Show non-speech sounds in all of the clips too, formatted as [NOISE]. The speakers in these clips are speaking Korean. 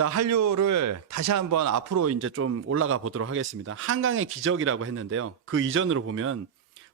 자, 한류를 다시 한번 앞으로 이제 좀 올라가 보도록 하겠습니다. 한강의 기적이라고 했는데요. 그 이전으로 보면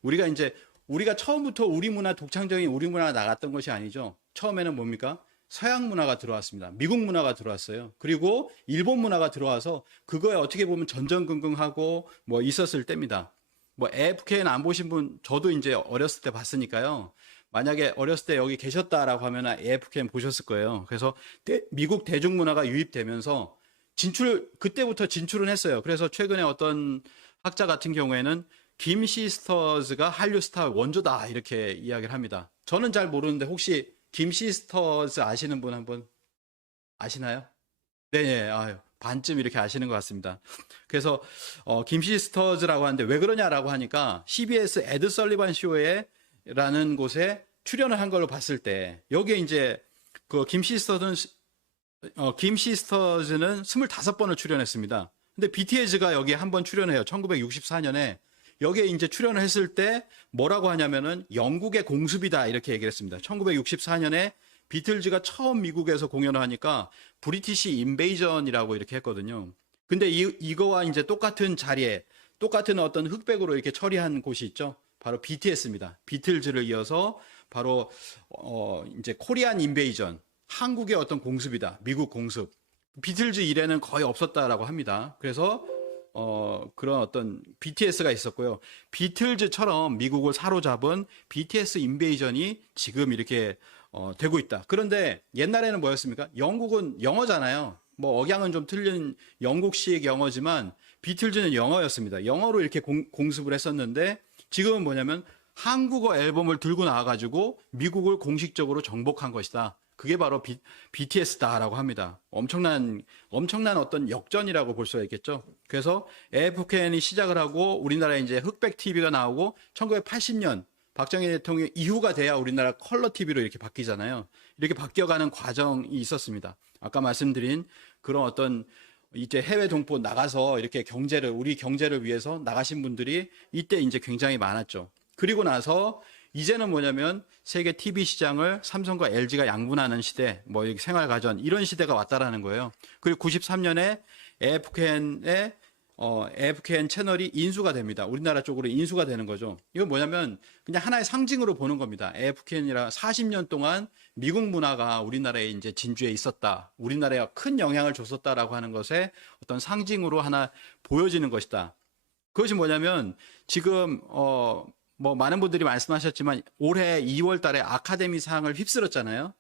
우리가 이제 우리가 처음부터 우리 문화 독창적인 우리 문화가 나갔던 것이 아니죠. 처음에는 뭡니까? 서양 문화가 들어왔습니다. 미국 문화가 들어왔어요. 그리고 일본 문화가 들어와서 그거에 어떻게 보면 전전긍긍하고 뭐 있었을 때입니다. 뭐 AFK는 안 보신 분 저도 이제 어렸을 때 봤으니까요. 만약에 어렸을 때 여기 계셨다라고 하면 AFK는 보셨을 거예요. 그래서 대- 미국 대중문화가 유입되면서 진출 그때부터 진출은 했어요. 그래서 최근에 어떤 학자 같은 경우에는 김 시스터즈가 한류 스타 원조다 이렇게 이야기를 합니다. 저는 잘 모르는데 혹시 김 시스터즈 아시는 분 한번 아시나요? 네, 네, 아유, 반쯤 이렇게 아시는 것 같습니다. 그래서 어, 김 시스터즈라고 하는데 왜 그러냐라고 하니까 CBS 에드 설리반 쇼에 라는 곳에 출연을 한 걸로 봤을 때 여기에 이제 그 김 시스터즈는 어, 김 시스터즈는 25번을 출연했습니다. 근데 BTS가 여기에 한 번 출연해요. 1964년에 여기에 이제 출연을 했을 때 뭐라고 하냐면은 영국의 공습이다 이렇게 얘기를 했습니다. 1964년에 비틀즈가 처음 미국에서 공연을 하니까 브리티시 인베이전이라고 이렇게 했거든요. 근데 이, 이거와 이제 똑같은 자리에 똑같은 어떤 흑백으로 이렇게 처리한 곳이 있죠. 바로 BTS입니다. 비틀즈를 이어서 바로 어 이제 코리안 인베이전 한국의 어떤 공습이다. 미국 공습. 비틀즈 이래는 거의 없었다라고 합니다. 그래서 어 그런 어떤 BTS가 있었고요. 비틀즈처럼 미국을 사로잡은 BTS 인베이전이 지금 이렇게 어 되고 있다. 그런데 옛날에는 뭐였습니까? 영국은 영어잖아요. 뭐 억양은 좀 틀린 영국식 영어지만 비틀즈는 영어였습니다. 영어로 이렇게 공, 공습을 했었는데 지금은 뭐냐면 한국어 앨범을 들고 나와가지고 미국을 공식적으로 정복한 것이다. 그게 바로 비, BTS다라고 합니다. 엄청난 엄청난 어떤 역전이라고 볼 수가 있겠죠. 그래서 AFKN이 시작을 하고 우리나라에 이제 흑백 TV가 나오고 1980년 박정희 대통령 이후가 돼야 우리나라 컬러 TV로 이렇게 바뀌잖아요. 이렇게 바뀌어가는 과정이 있었습니다. 아까 말씀드린 그런 어떤 이제 해외 동포 나가서 이렇게 경제를 우리 경제를 위해서 나가신 분들이 이때 이제 굉장히 많았죠. 그리고 나서 이제는 뭐냐면 세계 TV 시장을 삼성과 LG가 양분하는 시대, 뭐 생활 가전 이런 시대가 왔다라는 거예요. 그리고 93년에 AFKN의 어, AFKN 채널이 인수가 됩니다. 우리나라 쪽으로 인수가 되는 거죠. 이건 뭐냐면 그냥 하나의 상징으로 보는 겁니다. AFKN이라 40년 동안 미국 문화가 우리나라에 이제 진주에 있었다. 우리나라에 큰 영향을 줬었다라고 하는 것에 어떤 상징으로 하나 보여지는 것이다. 그것이 뭐냐면 지금 어 뭐 많은 분들이 말씀하셨지만 올해 2월 달에 아카데미 상을 휩쓸었잖아요.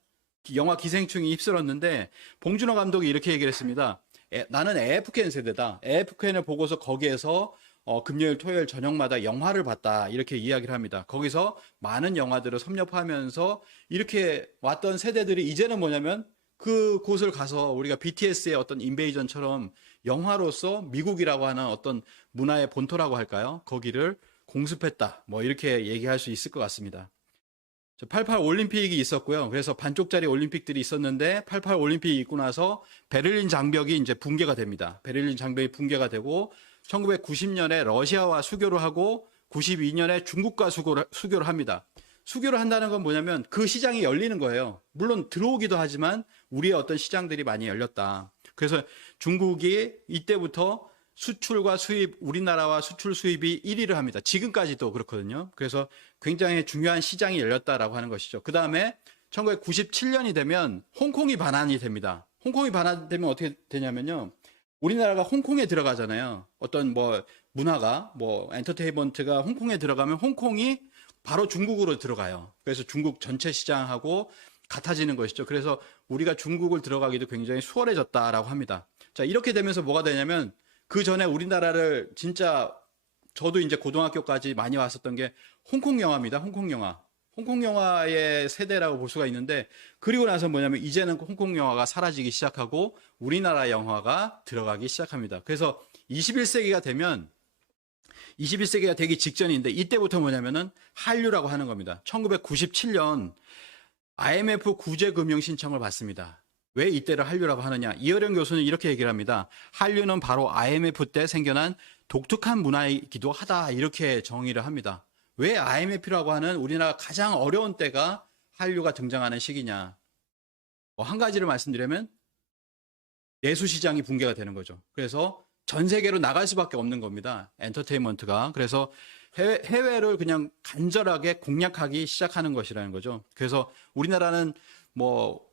영화 기생충이 휩쓸었는데 봉준호 감독이 이렇게 얘기를 했습니다. 에, 나는 AFKN 세대다. AFKN을 보고서 거기에서 어, 금요일, 토요일 저녁마다 영화를 봤다. 이렇게 이야기를 합니다. 거기서 많은 영화들을 섭렵하면서 이렇게 왔던 세대들이 이제는 뭐냐면 그 곳을 가서 우리가 BTS의 어떤 인베이전처럼 영화로서 미국이라고 하는 어떤 문화의 본토라고 할까요? 거기를 공습했다. 뭐 이렇게 얘기할 수 있을 것 같습니다. 88 올림픽이 있었고요. 그래서 반쪽짜리 올림픽들이 있었는데 88 올림픽이 있고 나서 베를린 장벽이 이제 붕괴가 됩니다. 베를린 장벽이 붕괴가 되고 1990년에 러시아와 수교를 하고 92년에 중국과 수교를, 수교를 합니다. 수교를 한다는 건 뭐냐면 그 시장이 열리는 거예요. 물론 들어오기도 하지만 우리의 어떤 시장들이 많이 열렸다. 그래서 중국이 이때부터 수출과 수입, 우리나라와 수출 수입이 1위를 합니다. 지금까지도 그렇거든요. 그래서 굉장히 중요한 시장이 열렸다라고 하는 것이죠. 그 다음에 1997년이 되면 홍콩이 반환이 됩니다. 홍콩이 반환되면 어떻게 되냐면요. 우리나라가 홍콩에 들어가잖아요. 어떤 뭐 문화가 뭐 엔터테인먼트가 홍콩에 들어가면 홍콩이 바로 중국으로 들어가요. 그래서 중국 전체 시장하고 같아지는 것이죠. 그래서 우리가 중국을 들어가기도 굉장히 수월해졌다라고 합니다. 자, 이렇게 되면서 뭐가 되냐면 그 전에 우리나라를 진짜 저도 이제 고등학교까지 많이 왔었던 게 홍콩 영화입니다. 홍콩 영화. 홍콩 영화의 세대라고 볼 수가 있는데 그리고 나서 뭐냐면 이제는 홍콩 영화가 사라지기 시작하고 우리나라 영화가 들어가기 시작합니다. 그래서 21세기가 되면 21세기가 되기 직전인데 이때부터 뭐냐면은 한류라고 하는 겁니다. 1997년 IMF 구제 금융 신청을 받습니다. 왜 이때를 한류라고 하느냐? 이어령 교수는 이렇게 얘기를 합니다. 한류는 바로 IMF 때 생겨난 독특한 문화이기도 하다. 이렇게 정의를 합니다. 왜 IMF라고 하는 우리나라 가장 어려운 때가 한류가 등장하는 시기냐? 뭐 한 가지를 말씀드리면 내수 시장이 붕괴가 되는 거죠. 그래서 전 세계로 나갈 수밖에 없는 겁니다. 엔터테인먼트가. 그래서 해외, 해외를 그냥 간절하게 공략하기 시작하는 것이라는 거죠. 그래서 우리나라는 뭐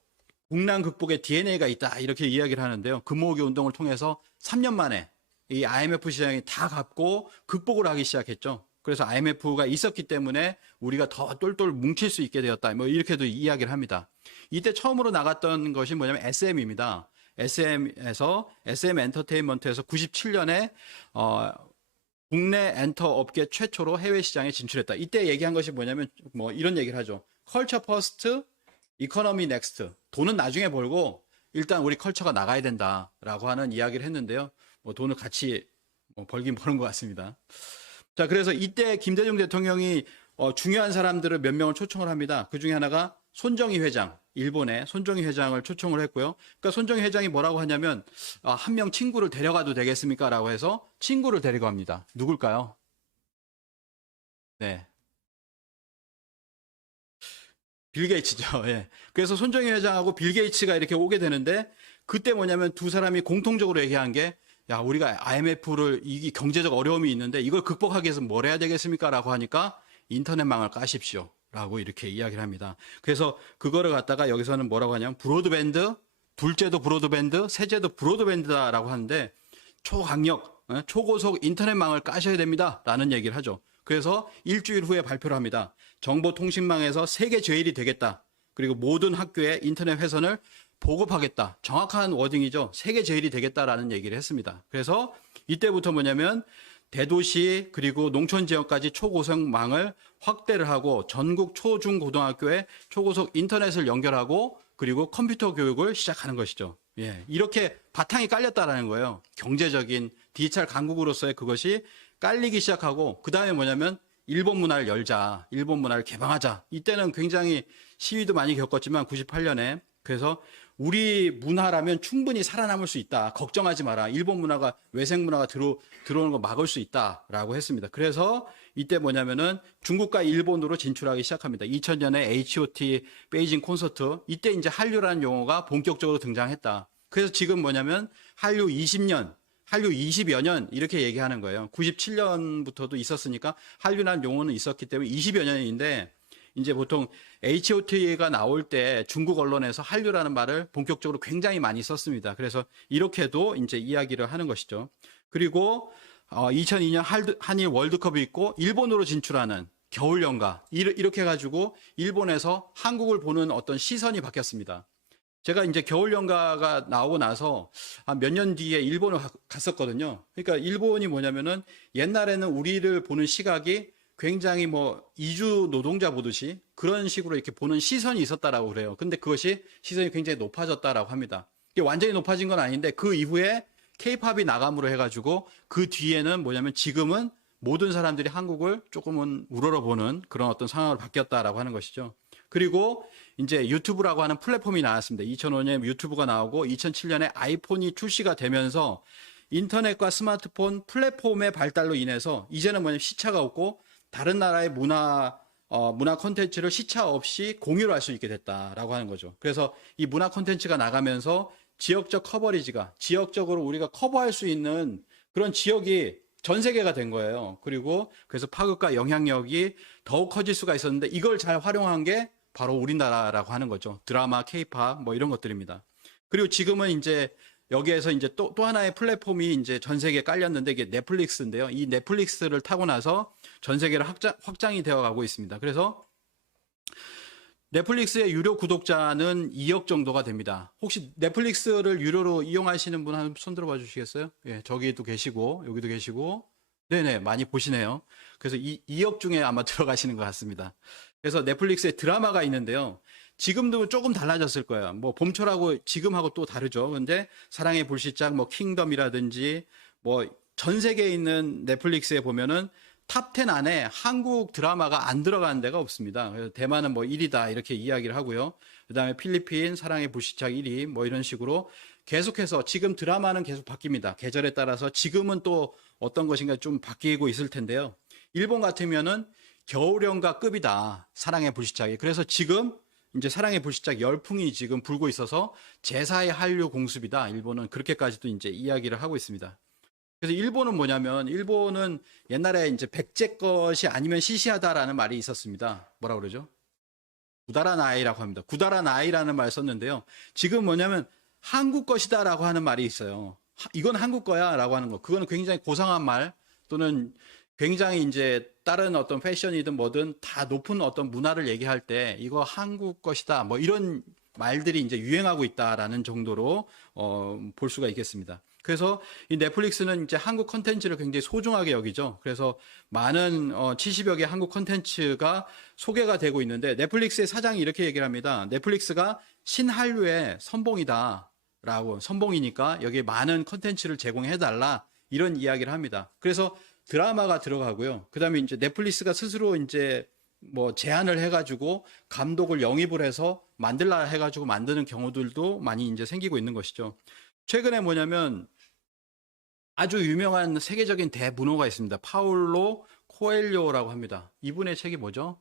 국난 극복의 DNA가 있다 이렇게 이야기를 하는데요. 금모으기 운동을 통해서 3년 만에 이 IMF 시장이 다 갚고 극복을 하기 시작했죠. 그래서 IMF가 있었기 때문에 우리가 더 똘똘 뭉칠 수 있게 되었다. 뭐 이렇게도 이야기를 합니다. 이때 처음으로 나갔던 것이 뭐냐면 SM입니다. SM에서 SM 엔터테인먼트에서 97년에 어 국내 엔터 업계 최초로 해외 시장에 진출했다. 이때 얘기한 것이 뭐냐면 뭐 이런 얘기를 하죠. 컬처 퍼스트, 이코노미 넥스트. 돈은 나중에 벌고 일단 우리 컬처가 나가야 된다라고 하는 이야기를 했는데요. 뭐 돈을 같이 뭐 벌긴 버는 것 같습니다. 자, 그래서 이때 김대중 대통령이 어, 중요한 사람들을 몇 명을 초청을 합니다. 그 중에 하나가 손정희 회장, 일본의 손정희 회장을 초청을 했고요. 그러니까 손정희 회장이 뭐라고 하냐면 아, 한 명 친구를 데려가도 되겠습니까? 라고 해서 친구를 데리고 갑니다. 누굴까요? 네. 빌 게이츠죠. [LAUGHS] 예. 그래서 손정희 회장하고 빌 게이츠가 이렇게 오게 되는데 그때 뭐냐면 두 사람이 공통적으로 얘기한 게 야, 우리가 IMF를 이기 경제적 어려움이 있는데 이걸 극복하기 위해서 뭘 해야 되겠습니까? 라고 하니까 인터넷망을 까십시오. 라고 이렇게 이야기를 합니다. 그래서 그거를 갖다가 여기서는 뭐라고 하냐면 브로드밴드, 둘째도 브로드밴드, 셋째도 브로드밴드다라고 하는데 초강력, 어, 초고속 인터넷망을 까셔야 됩니다. 라는 얘기를 하죠. 그래서 일주일 후에 발표를 합니다. 정보통신망에서 세계 제일이 되겠다. 그리고 모든 학교에 인터넷 회선을 보급하겠다. 정확한 워딩이죠. 세계 제일이 되겠다라는 얘기를 했습니다. 그래서 이때부터 뭐냐면 대도시 그리고 농촌 지역까지 초고속망을 확대를 하고 전국 초중 고등학교에 초고속 인터넷을 연결하고 그리고 컴퓨터 교육을 시작하는 것이죠. 예. 이렇게 바탕이 깔렸다라는 거예요. 경제적인 디지털 강국으로서의 그것이 깔리기 시작하고 그 다음에 뭐냐면 일본 문화를 열자. 일본 문화를 개방하자. 이때는 굉장히 시위도 많이 겪었지만 98년에 그래서 우리 문화라면 충분히 살아남을 수 있다. 걱정하지 마라. 일본 문화가 외생 문화가 들어 들어오는 거 막을 수 있다라고 했습니다. 그래서 이때 뭐냐면은 중국과 일본으로 진출하기 시작합니다. 2000년에 H.O.T. 베이징 콘서트 이때 이제 한류라는 용어가 본격적으로 등장했다. 그래서 지금 뭐냐면 한류 20년 한류 20여 년 이렇게 얘기하는 거예요. 97년부터도 있었으니까 한류라는 용어는 있었기 때문에 20여 년인데 이제 보통 H.O.T가 나올 때 중국 언론에서 한류라는 말을 본격적으로 굉장히 많이 썼습니다. 그래서 이렇게도 이제 이야기를 하는 것이죠. 그리고 어, 2002년 한일 월드컵이 있고 일본으로 진출하는 겨울 연가 이렇게 해가지고 일본에서 한국을 보는 어떤 시선이 바뀌었습니다. 제가 이제 겨울 연가가 나오고 나서 몇년 뒤에 일본을 갔었거든요. 그러니까 일본이 뭐냐면은 옛날에는 우리를 보는 시각이 굉장히 뭐 이주 노동자 보듯이 그런 식으로 이렇게 보는 시선이 있었다라고 그래요. 근데 그것이 시선이 굉장히 높아졌다라고 합니다. 이게 완전히 높아진 건 아닌데 그 이후에 케이팝이 나감으로 해가지고 그 뒤에는 뭐냐면 지금은 모든 사람들이 한국을 조금은 우러러보는 그런 어떤 상황으로 바뀌었다라고 하는 것이죠. 그리고 이제 유튜브라고 하는 플랫폼이 나왔습니다. 2005년에 유튜브가 나오고 2007년에 아이폰이 출시가 되면서 인터넷과 스마트폰 플랫폼의 발달로 인해서 이제는 뭐냐면 시차가 없고 다른 나라의 문화 어, 문화 콘텐츠를 시차 없이 공유를 할 수 있게 됐다라고 하는 거죠. 그래서 이 문화 콘텐츠가 나가면서 지역적 커버리지가 지역적으로 우리가 커버할 수 있는 그런 지역이 전 세계가 된 거예요. 그리고 그래서 파급과 영향력이 더욱 커질 수가 있었는데 이걸 잘 활용한 게 바로 우리나라라고 하는 거죠. 드라마, 케이팝 뭐 이런 것들입니다. 그리고 지금은 이제 여기에서 이제 또, 또 하나의 플랫폼이 이제 전 세계에 깔렸는데 이게 넷플릭스인데요. 이 넷플릭스를 타고 나서 전 세계로 확장, 확장이 되어 가고 있습니다. 그래서 넷플릭스의 유료 구독자는 2억 정도가 됩니다. 혹시 넷플릭스를 유료로 이용하시는 분 한 손 들어봐 주시겠어요? 예, 저기도 계시고, 여기도 계시고, 네네, 많이 보시네요. 그래서 이, 2억 중에 아마 [LAUGHS] 들어가시는 것 같습니다. 그래서 넷플릭스에 드라마가 있는데요. 지금도 조금 달라졌을 거예요. 뭐 봄철하고 지금하고 또 다르죠. 근데 사랑의 불시착, 뭐 킹덤이라든지 뭐 전 세계에 있는 넷플릭스에 보면은 탑10 안에 한국 드라마가 안 들어가는 데가 없습니다. 그래서 대만은 뭐 1위다 이렇게 이야기를 하고요. 그다음에 필리핀 사랑의 불시착 1위 뭐 이런 식으로 계속해서 지금 드라마는 계속 바뀝니다. 계절에 따라서 지금은 또 어떤 것인가 좀 바뀌고 있을 텐데요. 일본 같으면은 겨울연가 급이다. 사랑의 불시착이. 그래서 지금 이제 사랑의 불시착 열풍이 지금 불고 있어서 제4의 한류 공습이다. 일본은 그렇게까지도 이제 이야기를 하고 있습니다. 그래서 일본은 뭐냐면 일본은 옛날에 이제 백제 것이 아니면 시시하다라는 말이 있었습니다. 뭐라 그러죠? 구다란 아이라고 합니다. 구다란 아이라는 말 썼는데요. 지금 뭐냐면 한국 것이다라고 하는 말이 있어요. 하- 이건 한국 거야라고 하는 거. 그거는 굉장히 고상한 말 또는 굉장히 이제 다른 어떤 패션이든 뭐든 다 높은 어떤 문화를 얘기할 때 이거 한국 것이다 뭐 이런 말들이 이제 유행하고 있다라는 정도로 어, 볼 수가 있겠습니다. 그래서 이 넷플릭스는 이제 한국 컨텐츠를 굉장히 소중하게 여기죠. 그래서 많은 어, 70여 개 한국 컨텐츠가 소개가 되고 있는데 넷플릭스의 사장이 이렇게 얘기를 합니다. 넷플릭스가 신한류의 선봉이다라고 선봉이니까 여기에 많은 컨텐츠를 제공해 달라 이런 이야기를 합니다. 그래서 드라마가 들어가고요. 그다음에 이제 넷플릭스가 스스로 이제 뭐 제안을 해가지고 감독을 영입을 해서 만들라 해가지고 만드는 경우들도 많이 이제 생기고 있는 것이죠. 최근에 뭐냐면 아주 유명한 세계적인 대문호가 있습니다. 파울로 코엘료라고 합니다. 이분의 책이 뭐죠?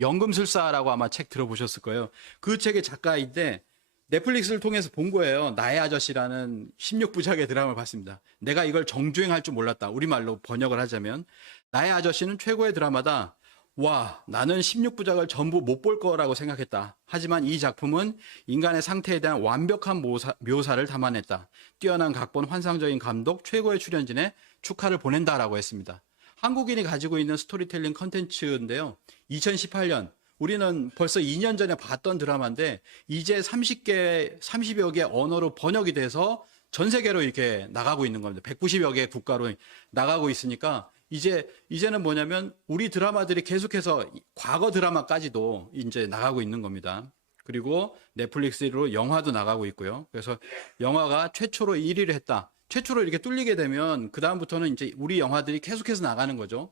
연금술사라고 아마 책 들어보셨을 거예요. 그 책의 작가인데 넷플릭스를 통해서 본 거예요. 나의 아저씨라는 16부작의 드라마를 봤습니다. 내가 이걸 정주행할 줄 몰랐다. 우리말로 번역을 하자면 나의 아저씨는 최고의 드라마다. 와, 나는 16부작을 전부 못 볼 거라고 생각했다. 하지만 이 작품은 인간의 상태에 대한 완벽한 묘사, 묘사를 담아냈다. 뛰어난 각본, 환상적인 감독, 최고의 출연진에 축하를 보낸다라고 했습니다. 한국인이 가지고 있는 스토리텔링 컨텐츠인데요. 2018년 우리는 벌써 2년 전에 봤던 드라마인데 이제 30개, 30여 개 언어로 번역이 돼서 전 세계로 이렇게 나가고 있는 겁니다. 190여 개 국가로 나가고 있으니까 이제 이제는 뭐냐면 우리 드라마들이 계속해서 과거 드라마까지도 이제 나가고 있는 겁니다. 그리고 넷플릭스로 영화도 나가고 있고요. 그래서 영화가 최초로 1위를 했다. 최초로 이렇게 뚫리게 되면 그 다음부터는 이제 우리 영화들이 계속해서 나가는 거죠.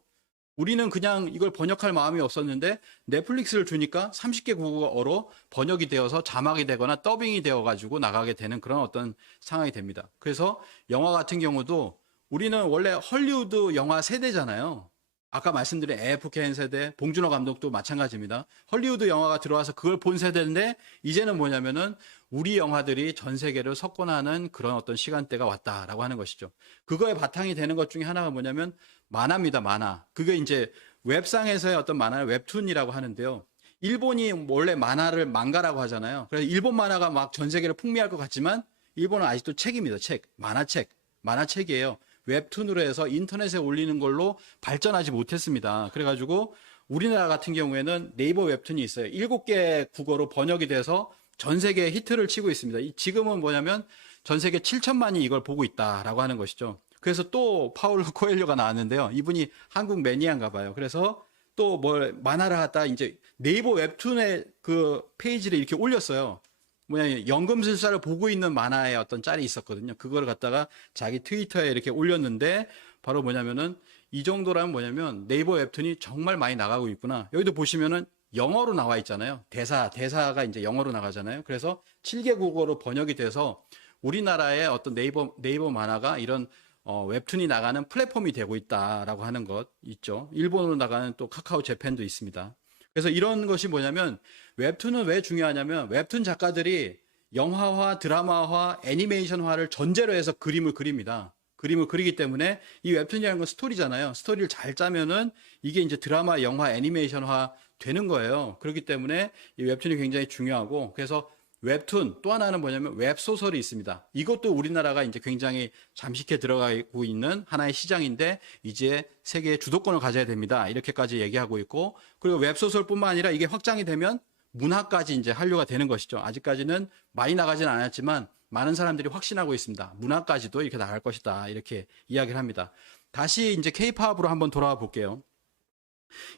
우리는 그냥 이걸 번역할 마음이 없었는데 넷플릭스를 주니까 30개 국어로 번역이 되어서 자막이 되거나 더빙이 되어 가지고 나가게 되는 그런 어떤 상황이 됩니다. 그래서 영화 같은 경우도 우리는 원래 헐리우드 영화 세대잖아요. 아까 말씀드린 AFKN 세대, 봉준호 감독도 마찬가지입니다. 헐리우드 영화가 들어와서 그걸 본 세대인데 이제는 뭐냐면은 우리 영화들이 전 세계를 석권하는 그런 어떤 시간대가 왔다라고 하는 것이죠. 그거의 바탕이 되는 것 중에 하나가 뭐냐면 만화입니다, 만화. 그게 이제 웹상에서의 어떤 만화를 웹툰이라고 하는데요. 일본이 원래 만화를 망가라고 하잖아요. 그래서 일본 만화가 막 전 세계를 풍미할 것 같지만 일본은 아직도 책입니다. 책. 만화책. 만화책이에요. 웹툰으로 해서 인터넷에 올리는 걸로 발전하지 못했습니다. 그래가지고 우리나라 같은 경우에는 네이버 웹툰이 있어요. 일곱 개 국어로 번역이 돼서 전 세계에 히트를 치고 있습니다. 이- 지금은 뭐냐면 전 세계 7천만이 이걸 보고 있다라고 하는 것이죠. 그래서 또 파울로 [LAUGHS] 코엘료가 나왔는데요. 이분이 한국 매니아인가 봐요. 그래서 또 뭘 만화를 갖다 이제 네이버 웹툰의 그 페이지를 이렇게 올렸어요. 뭐냐 연금술사를 보고 있는 만화의 어떤 짤이 있었거든요. 그거를 갖다가 자기 트위터에 이렇게 올렸는데 바로 뭐냐면은 이 정도라면 뭐냐면 네이버 웹툰이 정말 많이 나가고 있구나. 여기도 보시면은 영어로 나와 있잖아요. 대사 대사가 이제 영어로 나가잖아요. 그래서 7개 국어로 번역이 돼서 우리나라의 어떤 네이버 네이버 만화가 이런 어, 웹툰이 나가는 플랫폼이 되고 있다라고 하는 것 있죠. 일본으로 나가는 또 카카오 재팬도 있습니다. 그래서 이런 것이 뭐냐면 웹툰은 왜 중요하냐면 웹툰 작가들이 영화화, 드라마화, 애니메이션화를 전제로 해서 그림을 그립니다. 그림을 그리기 때문에 이 웹툰이라는 건 스토리잖아요. 스토리를 잘 짜면은 이게 이제 드라마, 영화, 애니메이션화 되는 거예요. 그렇기 때문에 이 웹툰이 굉장히 중요하고 그래서 웹툰 또 하나는 뭐냐면 웹소설이 있습니다. 이것도 우리나라가 이제 굉장히 잠식해 들어가고 있는 하나의 시장인데 이제 세계의 주도권을 가져야 됩니다. 이렇게까지 얘기하고 있고 그리고 웹소설뿐만 아니라 이게 확장이 되면 문화까지 이제 한류가 되는 것이죠. 아직까지는 많이 나가진 않았지만 많은 사람들이 확신하고 있습니다. 문화까지도 이렇게 나갈 것이다. 이렇게 이야기를 합니다. 다시 이제 케이팝으로 한번 돌아와 볼게요.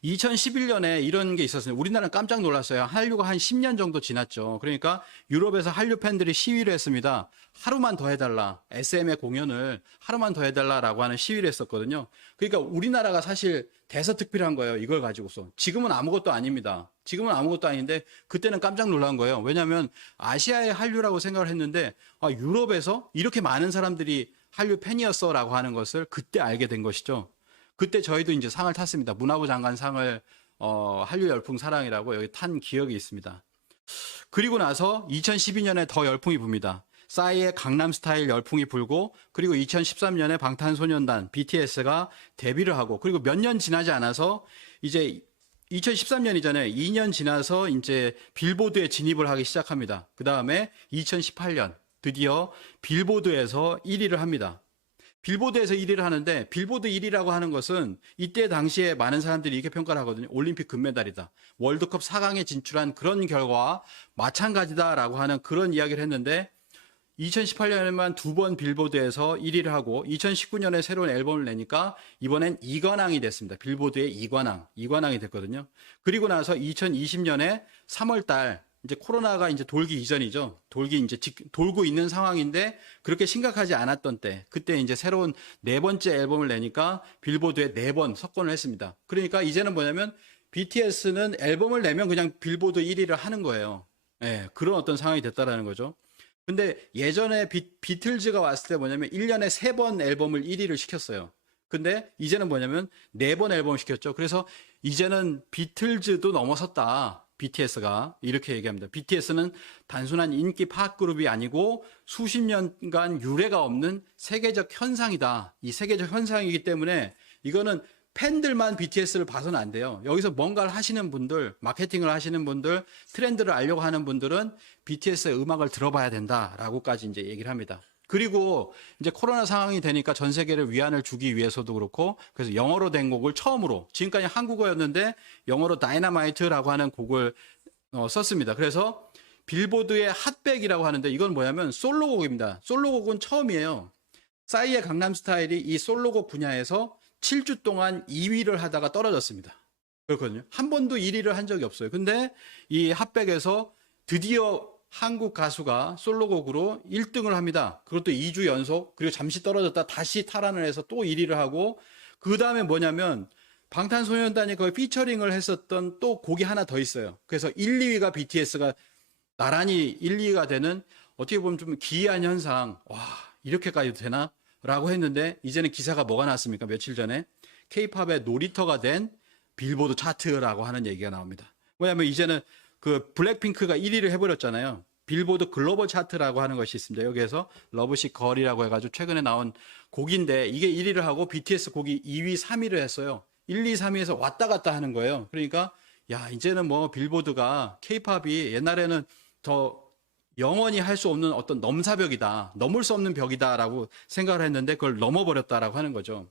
2011년에 이런 게 있었어요. 우리나라는 깜짝 놀랐어요. 한류가 한 10년 정도 지났죠. 그러니까 유럽에서 한류 팬들이 시위를 했습니다. 하루만 더 해달라. SM의 공연을 하루만 더 해달라라고 하는 시위를 했었거든요. 그러니까 우리나라가 사실 대서특필한 거예요. 이걸 가지고서. 지금은 아무것도 아닙니다. 지금은 아무것도 아닌데 그때는 깜짝 놀란 거예요. 왜냐하면 아시아의 한류라고 생각을 했는데 아, 유럽에서 이렇게 많은 사람들이 한류 팬이었어라고 하는 것을 그때 알게 된 것이죠. 그때 저희도 이제 상을 탔습니다. 문화부 장관 상을 어, 한류 열풍 사랑이라고 여기 탄 기억이 있습니다. 그리고 나서 2012년에 더 열풍이 붑니다. 싸이의 강남 스타일 열풍이 불고 그리고 2013년에 방탄소년단 BTS가 데뷔를 하고 그리고 몇 년 지나지 않아서 이제 2013년이잖아요. 2년 지나서 이제 빌보드에 진입을 하기 시작합니다. 그 다음에 2018년 드디어 빌보드에서 1위를 합니다. 빌보드에서 1위를 하는데 빌보드 1위라고 하는 것은 이때 당시에 많은 사람들이 이렇게 평가를 하거든요. 올림픽 금메달이다. 월드컵 4강에 진출한 그런 결과와 마찬가지다라고 하는 그런 이야기를 했는데 2018년에만 두 번 빌보드에서 1위를 하고 2019년에 새로운 앨범을 내니까 이번엔 2관왕이 됐습니다. 빌보드의 2관왕, 2관왕이 됐거든요. 그리고 나서 2020년에 3월 달 이제 코로나가 이제 돌기 이전이죠. 돌기 이제 직- 돌고 있는 상황인데 그렇게 심각하지 않았던 때 그때 이제 새로운 네 번째 앨범을 내니까 빌보드에 네 번 석권을 했습니다. 그러니까 이제는 뭐냐면 BTS는 앨범을 내면 그냥 빌보드 1위를 하는 거예요. 예, 그런 어떤 상황이 됐다라는 거죠. 근데 예전에 비, 비틀즈가 왔을 때 뭐냐면 1년에 3번 앨범을 1위를 시켰어요. 근데 이제는 뭐냐면 4번 앨범을 시켰죠. 그래서 이제는 비틀즈도 넘어섰다. BTS가 이렇게 얘기합니다. BTS는 단순한 인기 팝 그룹이 아니고 수십 년간 유례가 없는 세계적 현상이다. 이 세계적 현상이기 때문에 이거는 팬들만 BTS를 봐서는 안 돼요. 여기서 뭔가를 하시는 분들, 마케팅을 하시는 분들, 트렌드를 알려고 하는 분들은 BTS의 음악을 들어봐야 된다라고까지 이제 얘기를 합니다. 그리고 이제 코로나 상황이 되니까 전 세계를 위안을 주기 위해서도 그렇고 그래서 영어로 된 곡을 처음으로 지금까지 한국어였는데 영어로 다이나마이트라고 하는 곡을 어, 썼습니다. 그래서 빌보드의 핫백이라고 하는데 이건 뭐냐면 솔로곡입니다. 솔로곡은 처음이에요. 싸이의 강남 스타일이 이 솔로곡 분야에서 7주 동안 2위를 하다가 떨어졌습니다. 그렇거든요. 한 번도 1위를 한 적이 없어요. 근데 이 핫백에서 드디어 한국 가수가 솔로곡으로 1등을 합니다. 그것도 2주 연속, 그리고 잠시 떨어졌다 다시 탈환을 해서 또 1위를 하고, 그 다음에 뭐냐면, 방탄소년단이 거의 피처링을 했었던 또 곡이 하나 더 있어요. 그래서 1, 2위가 BTS가 나란히 1, 2위가 되는 어떻게 보면 좀 기이한 현상. 와, 이렇게까지 되나? 라고 했는데, 이제는 기사가 뭐가 났습니까? 며칠 전에. 케이팝의 놀이터가 된 빌보드 차트라고 하는 얘기가 나옵니다. 뭐냐면 이제는 그 블랙핑크가 1위를 해버렸잖아요. 빌보드 글로벌 차트라고 하는 것이 있습니다. 여기에서 러브시 걸이라고 해가지고 최근에 나온 곡인데 이게 1위를 하고 BTS 곡이 2위, 3위를 했어요. 1, 2, 3위에서 왔다 갔다 하는 거예요. 그러니까 야 이제는 뭐 빌보드가 케이팝이 옛날에는 더 영원히 할 수 없는 어떤 넘사벽이다, 넘을 수 없는 벽이다라고 생각을 했는데 그걸 넘어버렸다라고 하는 거죠.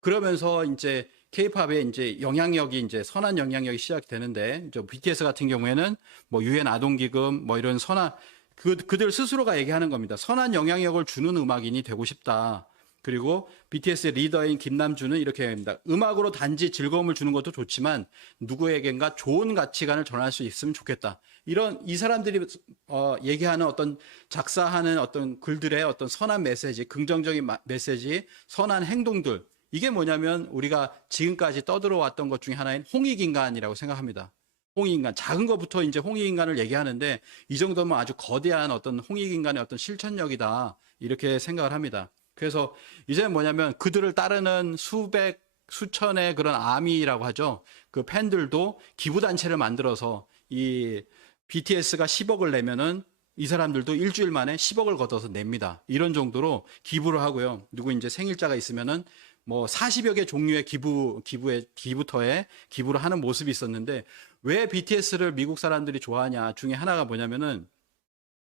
그러면서 이제 케이팝의 이제 영향력이 이제 선한 영향력이 시작되는데 저 BTS 같은 경우에는 뭐 유엔 아동 기금 뭐 이런 선한 그 그들 스스로가 얘기하는 겁니다. 선한 영향력을 주는 음악인이 되고 싶다. 그리고 BTS의 리더인 김남주는 이렇게 얘기합니다. 음악으로 단지 즐거움을 주는 것도 좋지만 누구에겐가 좋은 가치관을 전할 수 있으면 좋겠다. 이런 이 사람들이 어, 얘기하는 어떤 작사하는 어떤 글들의 어떤 선한 메시지, 긍정적인 마- 메시지, 선한 행동들 이게 뭐냐면 우리가 지금까지 떠들어왔던 것 중에 하나인 홍익인간이라고 생각합니다. 홍익인간 작은 것부터 이제 홍익인간을 얘기하는데 이 정도면 아주 거대한 어떤 홍익인간의 어떤 실천력이다 이렇게 생각을 합니다. 그래서 이제 뭐냐면 그들을 따르는 수백 수천의 그런 아미라고 하죠. 그 팬들도 기부 단체를 만들어서 이 BTS가 10억을 내면은 이 사람들도 일주일 만에 10억을 걷어서 냅니다. 이런 정도로 기부를 하고요. 누구 이제 생일자가 있으면은 뭐 40여 개 종류의 기부 기부에 기부터에 기부를 하는 모습이 있었는데 왜 BTS를 미국 사람들이 좋아하냐 중에 하나가 뭐냐면은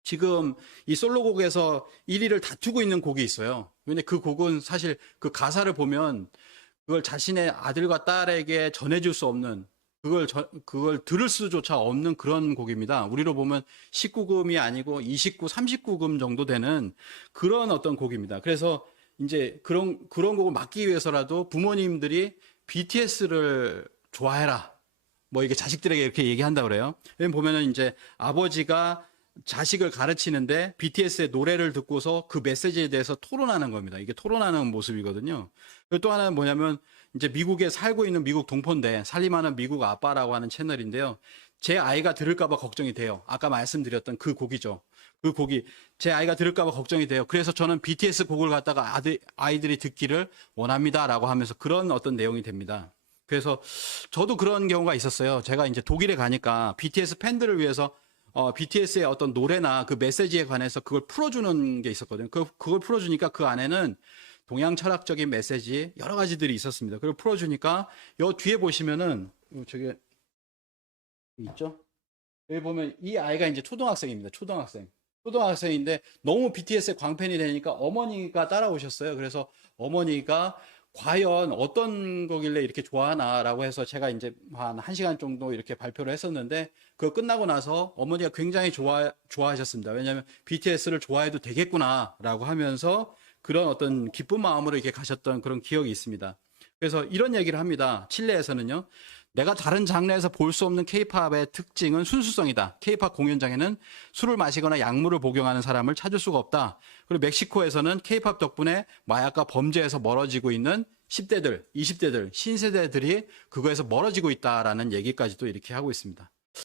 지금 이 솔로곡에서 1위를 다투고 있는 곡이 있어요. 근데 그 곡은 사실 그 가사를 보면 그걸 자신의 아들과 딸에게 전해줄 수 없는 그걸 저- 그걸 들을 수조차 없는 그런 곡입니다. 우리로 보면 19금이 아니고 29, 39금 정도 되는 그런 어떤 곡입니다. 그래서 이제 그런 그런 곡을 막기 위해서라도 부모님들이 BTS를 좋아해라. 뭐 이게 자식들에게 이렇게 얘기한다 그래요. 보면은 이제 아버지가 자식을 가르치는데 BTS의 노래를 듣고서 그 메시지에 대해서 토론하는 겁니다. 이게 토론하는 모습이거든요. 또 하나는 뭐냐면 이제 미국에 살고 있는 미국 동포인데 살림하는 미국 아빠라고 하는 채널인데요. 제 아이가 들을까봐 걱정이 돼요. 아까 말씀드렸던 그 곡이죠. 그 곡이 제 아이가 들을까봐 걱정이 돼요. 그래서 저는 BTS 곡을 갖다가 아들, 아이들이 듣기를 원합니다라고 하면서 그런 어떤 내용이 됩니다. 그래서 저도 그런 경우가 있었어요. 제가 이제 독일에 가니까 BTS 팬들을 위해서 어, BTS의 어떤 노래나 그 메시지에 관해서 그걸 풀어주는 게 있었거든요. 그, 그걸 풀어주니까 그 안에는 동양 철학적인 메시지 여러 가지들이 있었습니다. 그걸 풀어주니까 요 뒤에 보시면은 요 저게 있죠? 여기 보면 이 아이가 이제 초등학생입니다. 초등학생. 초등학생인데 너무 BTS의 광팬이 되니까 어머니가 따라오셨어요. 그래서 어머니가 과연 어떤 거길래 이렇게 좋아하나라고 해서 제가 이제 한 1시간 정도 이렇게 발표를 했었는데 그거 끝나고 나서 어머니가 굉장히 좋아 좋아하셨습니다. 왜냐하면 BTS를 좋아해도 되겠구나라고 하면서 그런 어떤 기쁜 마음으로 이렇게 가셨던 그런 기억이 있습니다. 그래서 이런 얘기를 합니다. 칠레에서는요. 내가 다른 장르에서 볼 수 없는 케이팝의 특징은 순수성이다. 케이팝 공연장에는 술을 마시거나 약물을 복용하는 사람을 찾을 수가 없다. 그리고 멕시코에서는 케이팝 덕분에 마약과 범죄에서 멀어지고 있는 10대들, 20대들, 신세대들이 그거에서 멀어지고 있다라는 얘기까지도 이렇게 하고 있습니다.